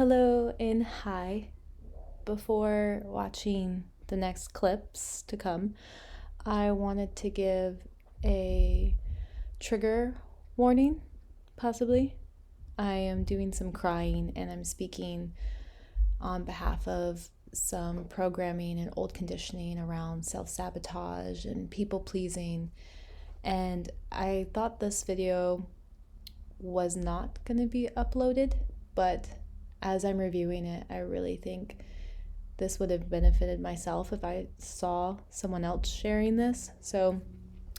Hello and hi. Before watching the next clips to come, I wanted to give a trigger warning, possibly. I am doing some crying and I'm speaking on behalf of some programming and old conditioning around self sabotage and people pleasing. And I thought this video was not going to be uploaded, but as I'm reviewing it, I really think this would have benefited myself if I saw someone else sharing this. So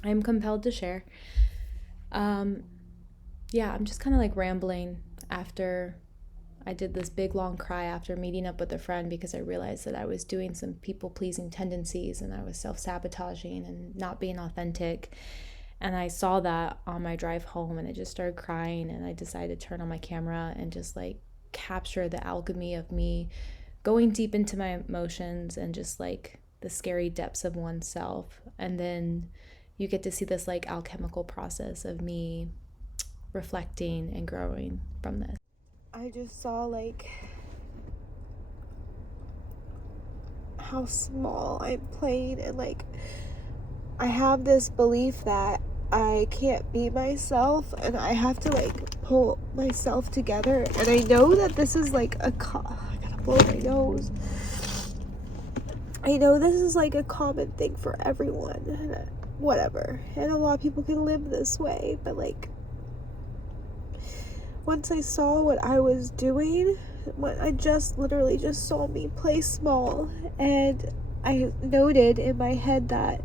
I'm compelled to share. I'm just kind of like rambling after I did this big long cry after meeting up with a friend because I realized that I was doing some people pleasing tendencies and I was self sabotaging and not being authentic. And I saw that on my drive home and I just started crying, and I decided to turn on my camera and just like capture the alchemy of me going deep into my emotions and just like the scary depths of oneself. And then you get to see this like alchemical process of me reflecting and growing from this. I just saw like how small I'm playing, and like I have this belief that I can't be myself and I have to like pull myself together. And I know that this is like I gotta blow my nose. I know this is like a common thing for everyone, whatever, and a lot of people can live this way, but like once I saw what I was doing, I just literally just saw me play small, and I noted in my head that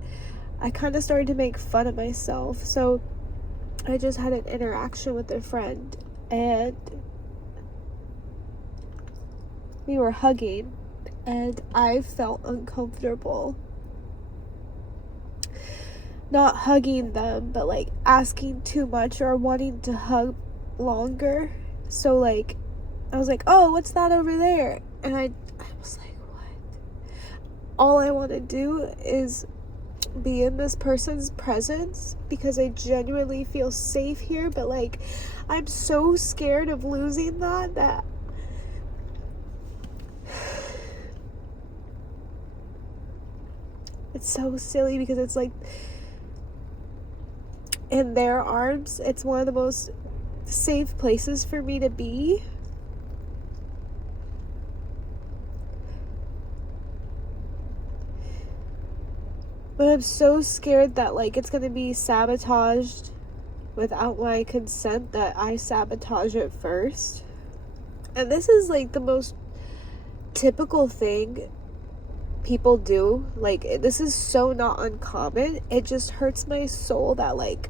I kind of started to make fun of myself. So I just had an interaction with a friend and we were hugging, and I felt uncomfortable not hugging them, but like asking too much or wanting to hug longer. So like I was like, oh, what's that over there? And I was like, what? All I want to do is be in this person's presence because I genuinely feel safe here, but like I'm so scared of losing that it's so silly because it's like in their arms, it's one of the most safe places for me to be. But I'm so scared that like it's gonna be sabotaged without my consent, that I sabotage it first. And this is like the most typical thing people do. Like this is so not uncommon. It just hurts my soul that like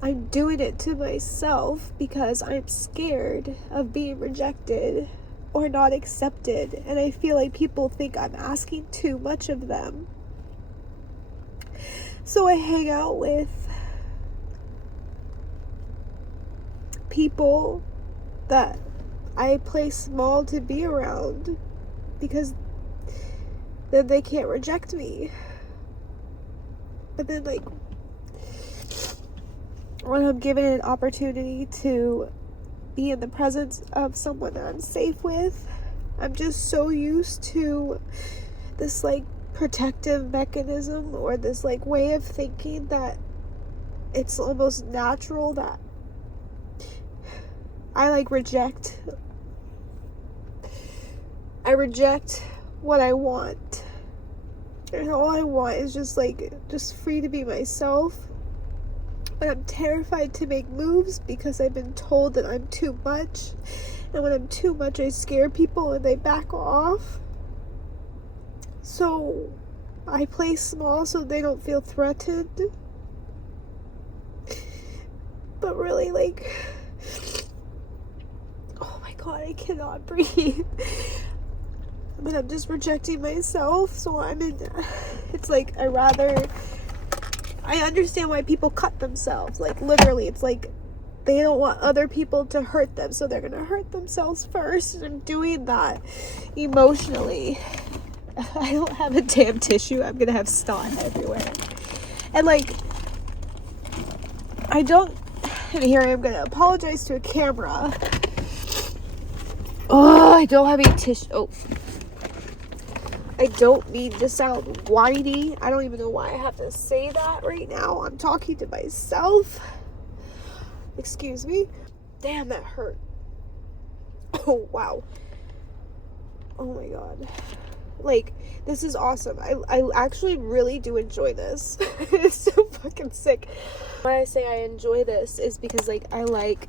I'm doing it to myself because I'm scared of being rejected or not accepted, and I feel like people think I'm asking too much of them. So I hang out with people that I play small to be around because then they can't reject me. But then like when I'm given an opportunity to be in the presence of someone that I'm safe with, I'm just so used to this like protective mechanism or this like way of thinking that it's almost natural that I like reject what I want, and all I want is just free to be myself. But I'm terrified to make moves because I've been told that I'm too much. And when I'm too much, I scare people and they back off. So I play small so they don't feel threatened. But really, like, oh my God, I cannot breathe. But I'm just rejecting myself. So it's like I understand why people cut themselves. Like, literally, it's like they don't want other people to hurt them, so they're gonna hurt themselves first. And I'm doing that emotionally. I don't have a damn tissue. I'm gonna have snot everywhere. And like, and here I am gonna apologize to a camera. Oh, I don't have any tissue. Oh. I don't need to sound whiny. I don't even know why I have to say that right now. I'm talking to myself. Excuse me. Damn, that hurt. Oh, wow. Oh my god. Like, this is awesome. I actually really do enjoy this. It's so fucking sick. Why I say I enjoy this is because, like, I like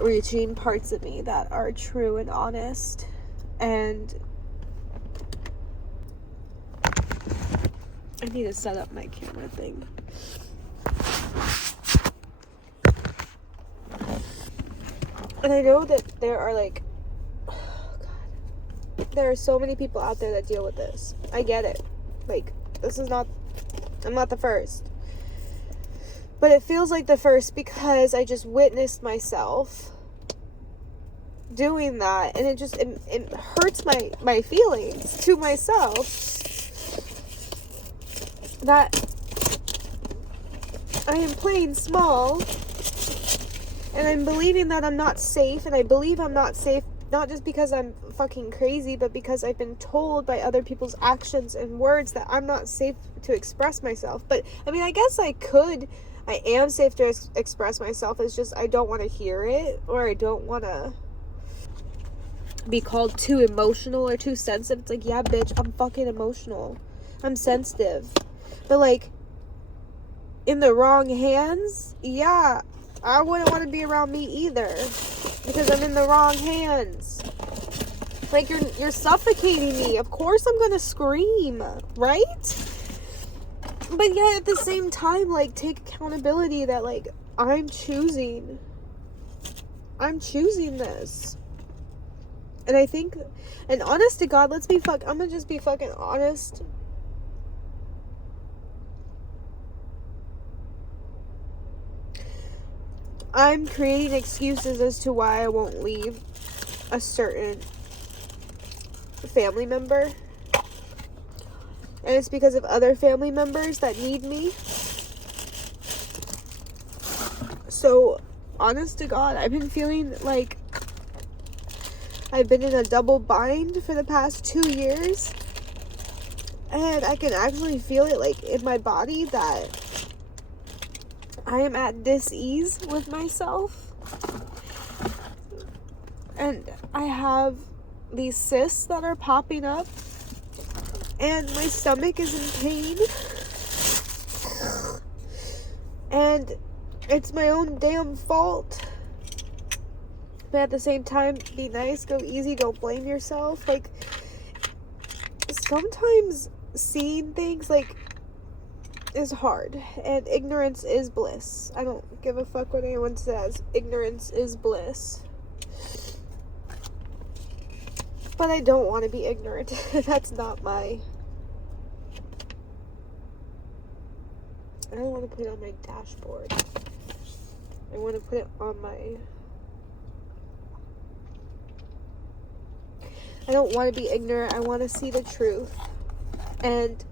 reaching parts of me that are true and honest. And I need to set up my camera thing. And I know that there are, like, oh god, there are so many people out there that deal with this. I get it. Like, this is not, I'm not the first. But it feels like the first because I just witnessed myself doing that, and it hurts my feelings to myself that I am playing small, and I'm believing that I'm not safe, and I believe I'm not safe not just because I'm fucking crazy, but because I've been told by other people's actions and words that I'm not safe to express myself. But I mean, I guess I am safe to express myself. It's just I don't want to hear it, or I don't want to be called too emotional or too sensitive. It's like, yeah, bitch, I'm fucking emotional. I'm sensitive. But, like, in the wrong hands, yeah, I wouldn't want to be around me either. Because I'm in the wrong hands. Like, you're suffocating me. Of course I'm gonna scream, right? But yet at the same time, like, take accountability that, like, I'm choosing this. And I think, and honest to God, I'm gonna just be fucking honest. I'm creating excuses as to why I won't leave a certain family member. And it's because of other family members that need me. So, honest to God, I've been feeling like I've been in a double bind for the past 2 years. And I can actually feel it, like, in my body that I am at dis-ease with myself. And I have these cysts that are popping up. And my stomach is in pain. And it's my own damn fault. But at the same time, be nice, go easy, don't blame yourself. Like, sometimes seeing things, like, is hard. And ignorance is bliss. I don't give a fuck what anyone says. Ignorance is bliss. But I don't want to be ignorant. That's not my... I don't want to put it on my dashboard. I want to put it on my... I don't want to be ignorant. I want to see the truth. And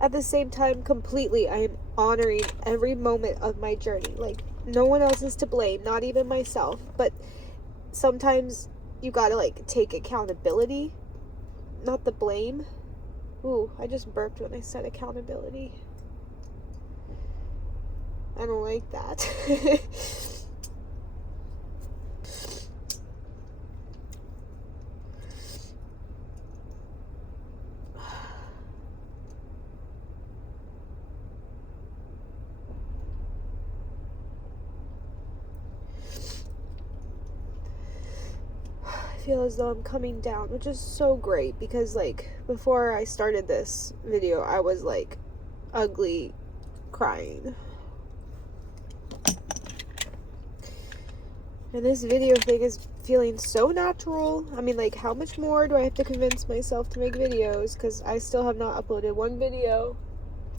at the same time, completely, I am honoring every moment of my journey. Like, no one else is to blame, not even myself. But sometimes you gotta, like, take accountability, not the blame. Ooh, I just burped when I said accountability. I don't like that. I feel as though I'm coming down, which is so great because, like, before I started this video, I was, like, ugly crying. And this video thing is feeling so natural. I mean, like, how much more do I have to convince myself to make videos? Because I still have not uploaded one video.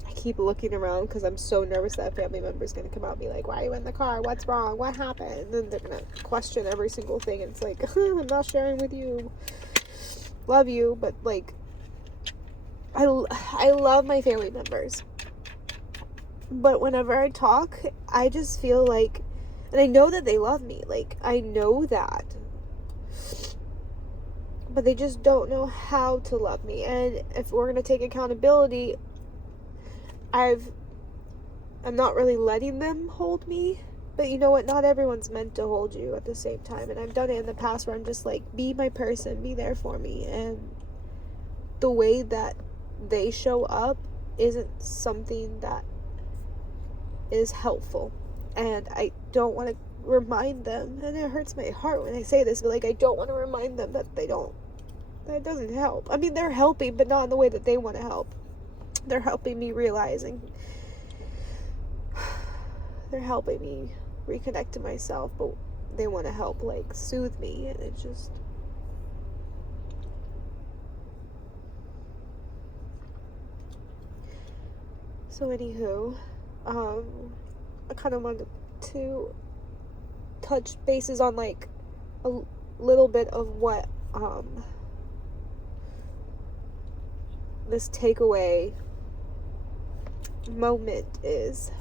I keep looking around because I'm so nervous that a family member is going to come out and be like, why are you in the car? What's wrong? What happened? And then they're going to question every single thing. And it's like, I'm not sharing with you. Love you, but, like, I love my family members. But whenever I talk, I just feel like And I know that they love me. Like, I know that. But they just don't know how to love me. And if we're going to take accountability, I'm not really letting them hold me. But you know what? Not everyone's meant to hold you at the same time. And I've done it in the past where I'm just like, be my person, be there for me. And the way that they show up isn't something that is helpful. And I don't want to remind them, and it hurts my heart when I say this, but like, I don't want to remind them that that doesn't help. I mean, they're helping, but not in the way that they want to help. They're helping me realizing, they're helping me reconnect to myself, but they want to help like soothe me, and it just, so anywho, I kind of wanted to touch bases on like a little bit of what this takeaway moment is.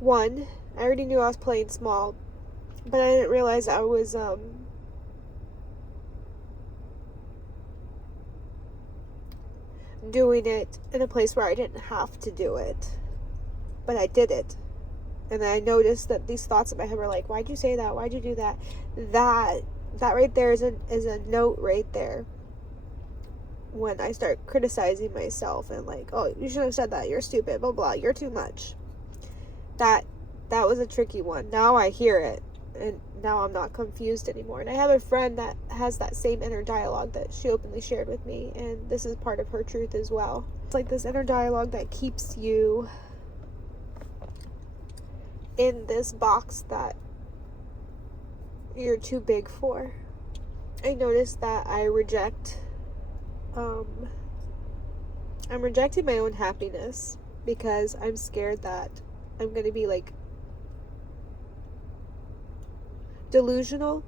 One, I already knew I was playing small, but I didn't realize I was doing it in a place where I didn't have to do it, but I did it. And then I noticed that these thoughts in my head were like, why'd you say that? Why'd you do that? That right there is a note right there. When I start criticizing myself and like, oh, you shouldn't have said that. You're stupid, blah, blah, you're too much. That was a tricky one. Now I hear it, and now I'm not confused anymore. And I have a friend that has that same inner dialogue that she openly shared with me, and this is part of her truth as well. It's like this inner dialogue that keeps you in this box that you're too big for. I noticed that I'm rejecting my own happiness because I'm scared that I'm going to be like delusional,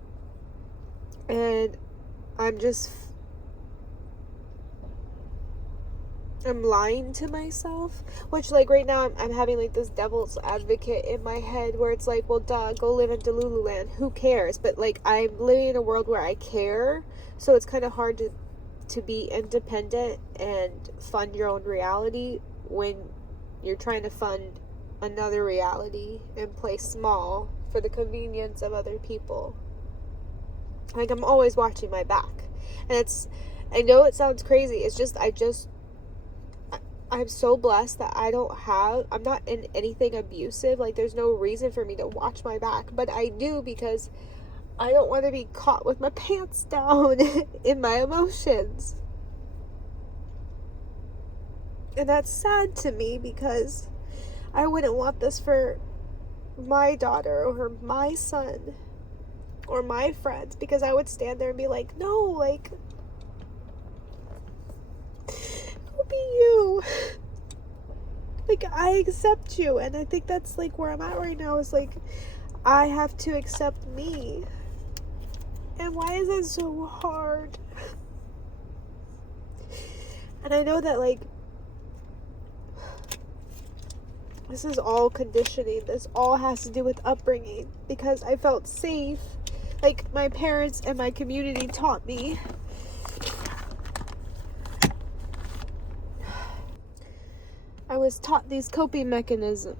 and I'm lying to myself, which like right now I'm having like this devil's advocate in my head where it's like, well, duh, go live in Delululand, who cares? But like, I'm living in a world where I care, so it's kind of hard to be independent and fund your own reality when you're trying to fund another reality and play small for the convenience of other people. Like, I'm always watching my back, and I know it sounds crazy, it's just I'm so blessed that I'm not in anything abusive. Like, there's no reason for me to watch my back, but I do because I don't want to be caught with my pants down in my emotions. And that's sad to me because I wouldn't want this for my daughter or my son or my friends, because I would stand there and be like, no, like, go be you. Like, I accept you. And I think that's like where I'm at right now, is like, I have to accept me. And why is it so hard? And I know that like, this is all conditioning. This all has to do with upbringing, because I felt safe. Like, my parents and my community taught me. I was taught these coping mechanisms.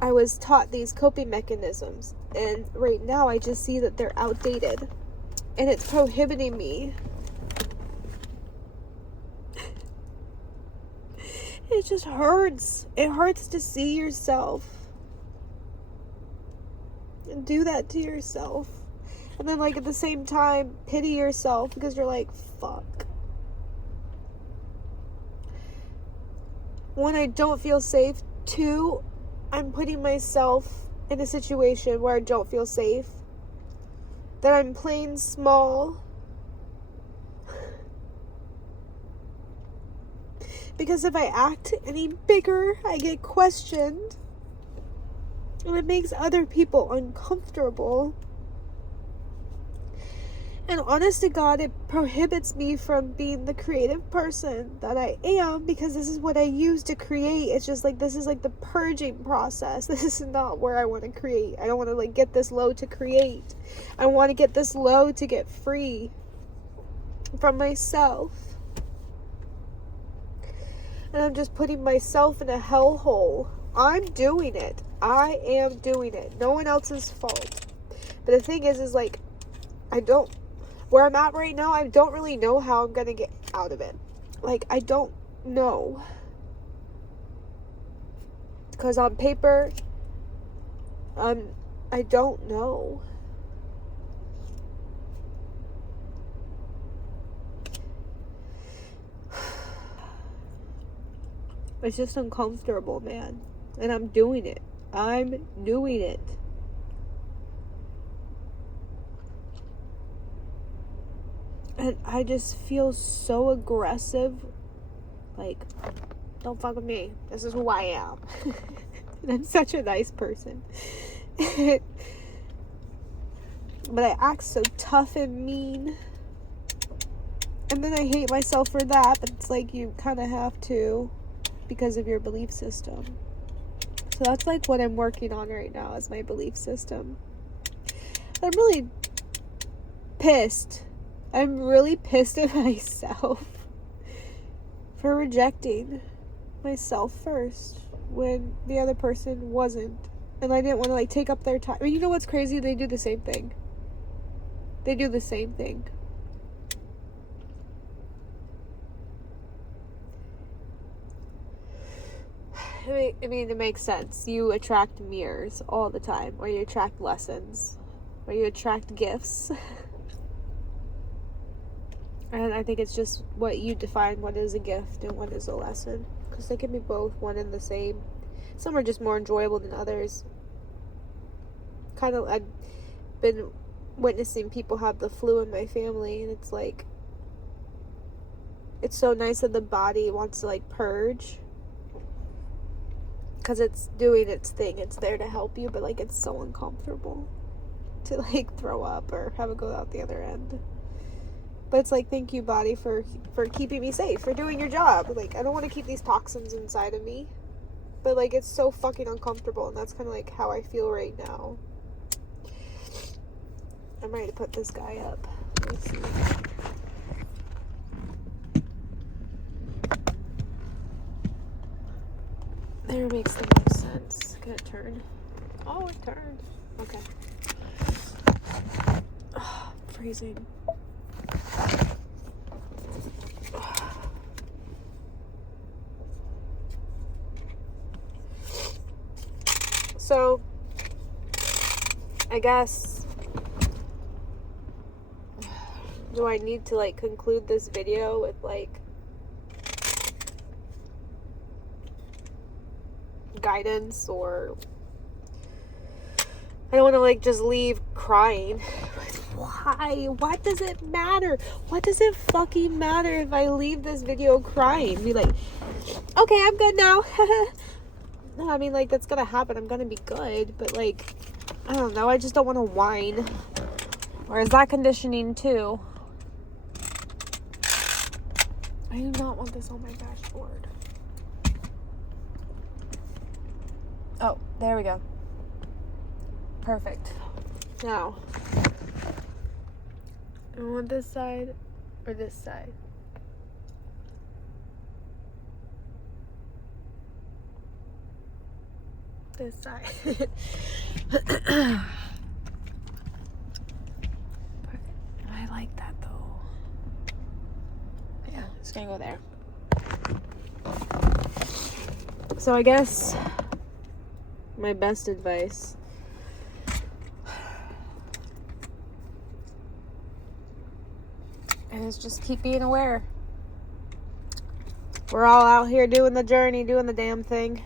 I was taught these coping mechanisms. And right now I just see that they're outdated. And it's prohibiting me. It just hurts. It hurts to see yourself and do that to yourself. And then, like, at the same time, pity yourself because you're like, fuck. When I don't feel safe, two, I'm putting myself in a situation where I don't feel safe. That I'm playing small. Because if I act any bigger, I get questioned. And it makes other people uncomfortable. And honest to God, it prohibits me from being the creative person that I am, because this is what I use to create. It's just like, this is like the purging process. This is not where I want to create. I don't want to like get this low to create. I want to get this low to get free from myself. And I'm just putting myself in a hellhole. I'm doing it. I am doing it. No one else's fault. But the thing is like, where I'm at right now, I don't really know how I'm going to get out of it. Like, I don't know. Because on paper, I don't know. It's just uncomfortable, man. And I'm doing it. I'm doing it. And I just feel so aggressive. Like, don't fuck with me. This is who I am. And I'm such a nice person. But I act so tough and mean. And then I hate myself for that. But it's like, you kind of have to, because of your belief system. So that's like what I'm working on right now, is my belief system. I'm really pissed. I'm really pissed at myself for rejecting myself first when the other person wasn't. And I didn't want to like take up their time. I mean, you know what's crazy? They do the same thing. They do the same thing. I mean, it makes sense. You attract mirrors all the time, or you attract lessons, or you attract gifts. And I think it's just what you define what is a gift and what is a lesson. Because they can be both one and the same. Some are just more enjoyable than others. I've been witnessing people have the flu in my family, and it's like, it's so nice that the body wants to like purge. Because it's doing its thing. It's there to help you, but like, it's so uncomfortable to like throw up or have it go out the other end. But it's like, thank you, body, for keeping me safe, for doing your job. Like, I don't want to keep these toxins inside of me. But like, it's so fucking uncomfortable, and that's kind of like how I feel right now. I'm ready to put this guy up. Let me see. There makes the most sense. Can it turn? Oh, it turned. Okay. Oh, freezing. So, I guess, do I need to like conclude this video with like guidance, or I don't want to like just leave crying. Why? What does it matter? What does it fucking matter if I leave this video crying? Be like, okay, I'm good now. No, I mean, like, that's gonna happen. I'm gonna be good, but like, I don't know. I just don't want to whine. Or is that conditioning too? I do not want this on my dashboard. Oh, there we go. Perfect. Now, I want this side or this side. This side. I like that though. Yeah, it's gonna go there. So I guess my best advice is just keep being aware. We're all out here doing the journey, doing the damn thing.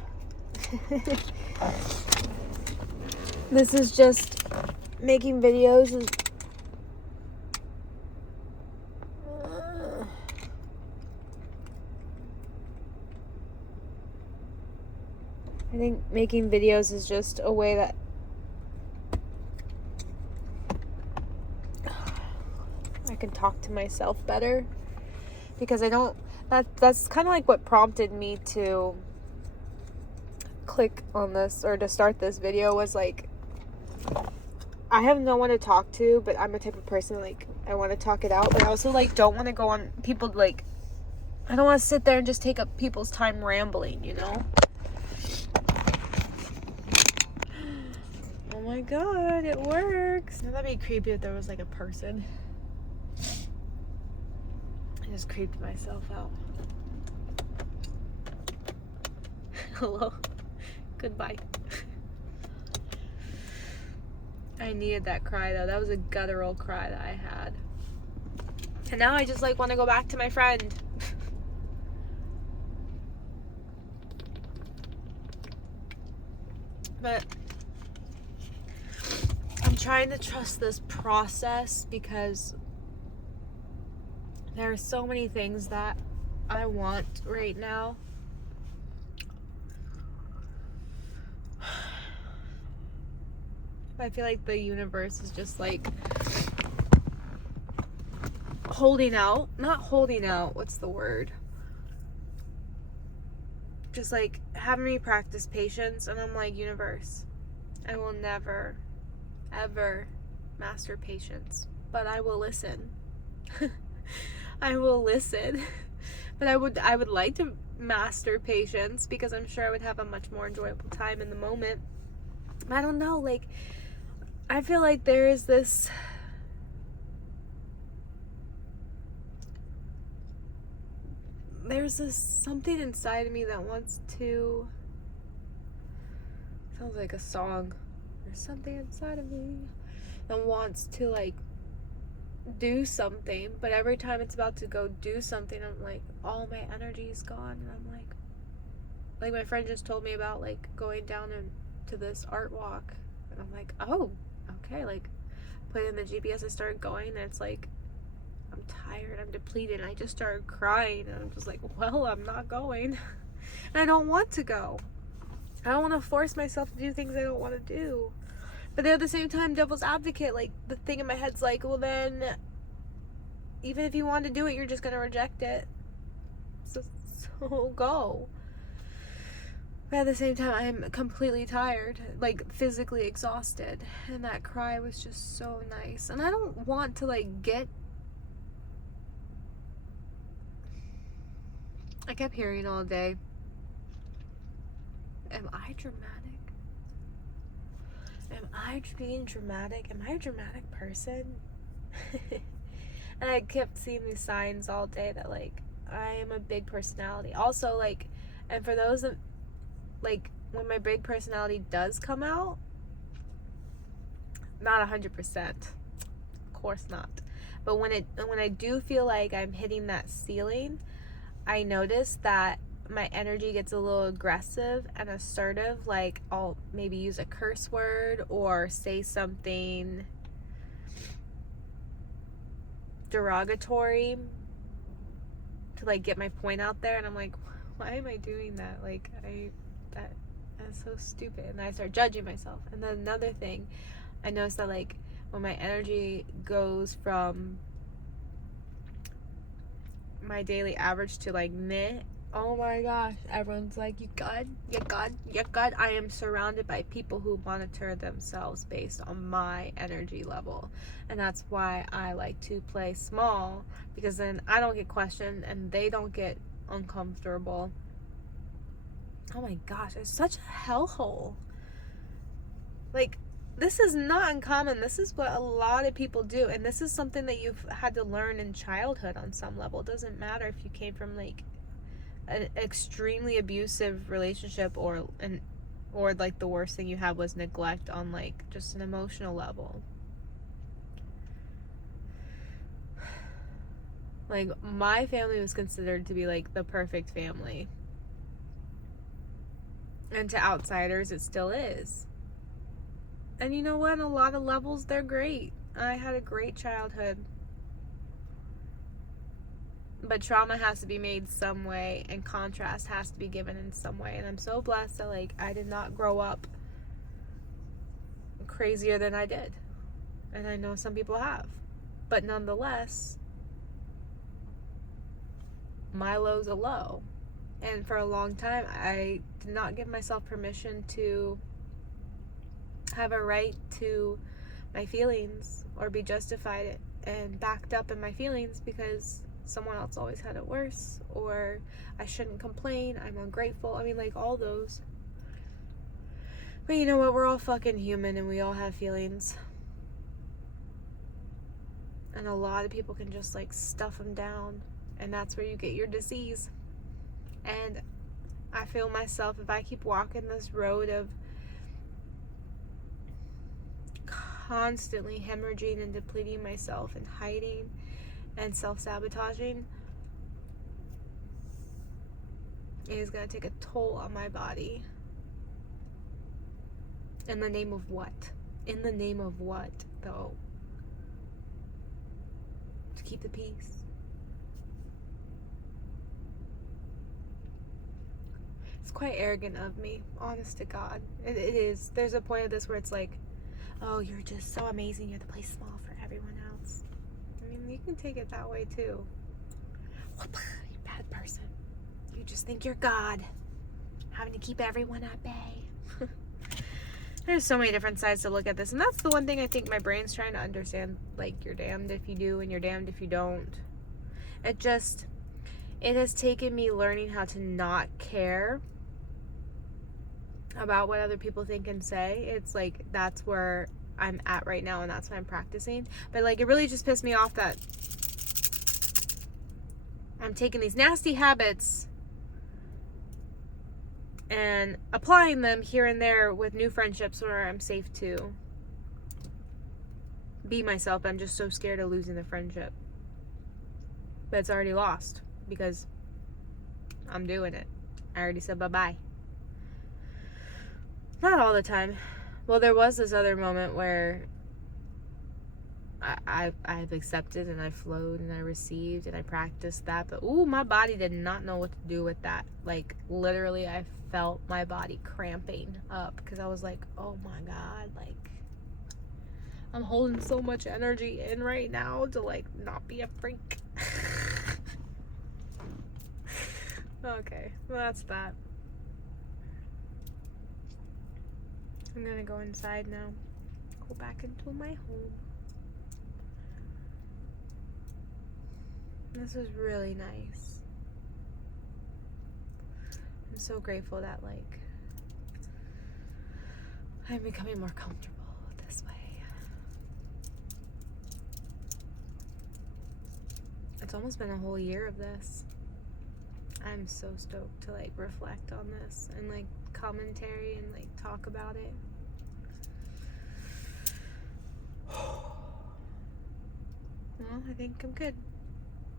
This is just making videos and I think making videos is just a way that I can talk to myself better. Because I don't, that's kind of like what prompted me to click on this or to start this video, was like, I have no one to talk to, but I'm the type of person, like, I want to talk it out, but I also, like, don't want to go on people, like, I don't want to sit there and just take up people's time rambling, you know? Oh my god, it works. Wouldn't that be creepy if there was, like, a person? I just creeped myself out. Hello. Goodbye. I needed that cry, though. That was a guttural cry that I had. And now I just, like, want to go back to my friend. But I'm trying to trust this process because there are so many things that I want right now. I feel like the universe is just, like, holding out. Not holding out, what's the word? Just, like, having me practice patience. And I'm like, universe, I will never, ever master patience. But I will listen. I will listen. But I would like to master patience because I'm sure I would have a much more enjoyable time in the moment. I don't know, like, I feel like there is this something inside of me that wants to, sounds like a song. There's something inside of me that wants to, like, do something, but every time it's about to go do something, I'm like, all my energy is gone. And I'm like my friend just told me about, like, going down into this art walk, and I'm like, oh, okay, like, put in the GPS, I started going, and it's like, I'm tired, I'm depleted, and I just started crying, and I'm just like, well, I'm not going. And I don't want to go. I don't want to force myself to do things I don't want to do. But then at the same time, devil's advocate, like, the thing in my head's like, well, then, even if you want to do it, you're just going to reject it. So go. But at the same time, I'm completely tired, like, physically exhausted. And that cry was just so nice. And I don't want to, like, I kept hearing all day, am I dramatic? Am I being dramatic? Am I a dramatic person? And I kept seeing these signs all day that, like, I am a big personality. Also, like, and for those that, like, when my big personality does come out, not 100%. Of course not. But when I do feel like I'm hitting that ceiling, I notice that my energy gets a little aggressive and assertive. Like, I'll maybe use a curse word or say something derogatory to, like, get my point out there. And I'm like, why am I doing that? Like, that's so stupid. And I start judging myself. And then another thing, I noticed that, like, when my energy goes from my daily average to, like, meh, oh my gosh, everyone's like, you good. I am surrounded by people who monitor themselves based on my energy level. And that's why I like to play small, because then I don't get questioned and they don't get uncomfortable. Oh my gosh, it's such a hellhole. Like, this is not uncommon. This is what a lot of people do. And this is something that you've had to learn in childhood on some level. It doesn't matter if you came from, like, an extremely abusive relationship or like the worst thing you had was neglect on, like, just an emotional level. Like, my family was considered to be, like, the perfect family. And to outsiders, it still is. And you know what? On a lot of levels, they're great. I had a great childhood. But trauma has to be made some way, and contrast has to be given in some way. And I'm so blessed that, like, I did not grow up crazier than I did. And I know some people have. But nonetheless, my low's a low. And for a long time, I did not give myself permission to have a right to my feelings or be justified and backed up in my feelings because someone else always had it worse, or I shouldn't complain, I'm ungrateful. I mean, like, all those. But you know what? We're all fucking human and we all have feelings. And a lot of people can just, like, stuff them down. And that's where you get your disease. And I feel myself, if I keep walking this road of constantly hemorrhaging and depleting myself and hiding and self-sabotaging, it is going to take a toll on my body. In the name of what? In the name of what, though? To keep the peace. It's quite arrogant of me, honest to God. It is. There's a point of this where it's like, oh, you're just so amazing, you have to play small for everyone else. I mean, you can take it that way too. You're a bad person. You just think you're God, having to keep everyone at bay. There's so many different sides to look at this, and that's the one thing I think my brain's trying to understand. Like, you're damned if you do and you're damned if you don't. It has taken me learning how to not care about what other people think and say. It's like, that's where I'm at right now, and that's what I'm practicing. But like, it really just pissed me off that I'm taking these nasty habits and applying them here and there with new friendships where I'm safe to be myself. I'm just so scared of losing the friendship. But it's already lost because I'm doing it. I already said bye-bye. Not all the time. Well, there was this other moment where I've accepted and I flowed and I received and I practiced that. But ooh, my body did not know what to do with that. Like, literally, I felt my body cramping up because I was like, oh my God, like, I'm holding so much energy in right now to, like, not be a freak. Okay, well, that's that. I'm gonna go inside now. Go back into my home. This was really nice. I'm so grateful that, like, I'm becoming more comfortable this way. It's almost been a whole year of this. I'm so stoked to, like, reflect on this and, like, commentary and, like, talk about it. Well, I think I'm good.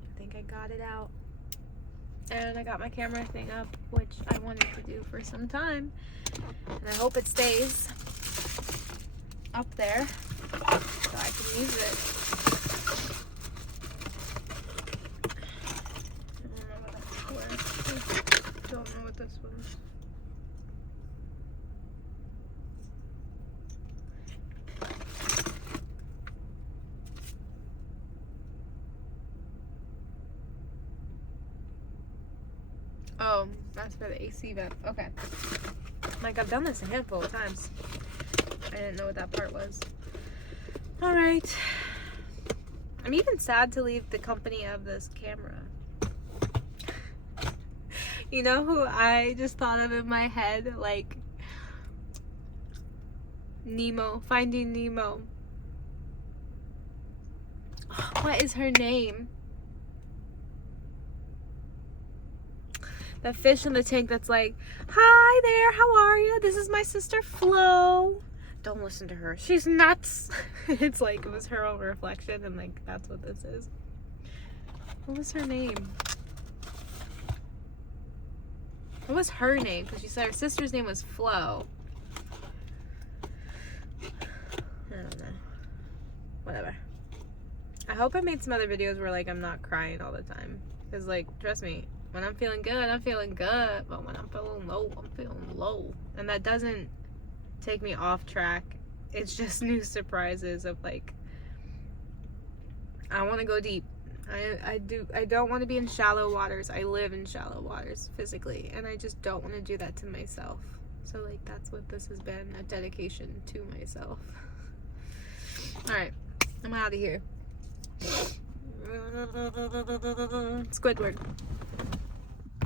I think I got it out. And I got my camera thing up, which I wanted to do for some time. And I hope it stays up there so I can use it. I don't know what this was. Oh, that's for the AC vent. Okay. Like, I've done this a handful of times. I didn't know what that part was. Alright. I'm even sad to leave the company of this camera. You know who I just thought of in my head? Like, Nemo. Finding Nemo. What is her name? The fish in the tank that's like, hi there, how are you? This is my sister Flo. Don't listen to her. She's nuts. It's like, it was her own reflection, and like, that's what this is. What was her name? What was her name? Because she said her sister's name was Flo. I don't know. Whatever. I hope I made some other videos where, like, I'm not crying all the time. Because, like, trust me, when I'm feeling good, I'm feeling good. But when I'm feeling low, I'm feeling low. And that doesn't take me off track. It's just new surprises of, like, I want to go deep. I don't want to be in shallow waters. I live in shallow waters physically, and I just don't want to do that to myself. So like that's what this has been, a dedication to myself. All right, I'm out of here. Squidward.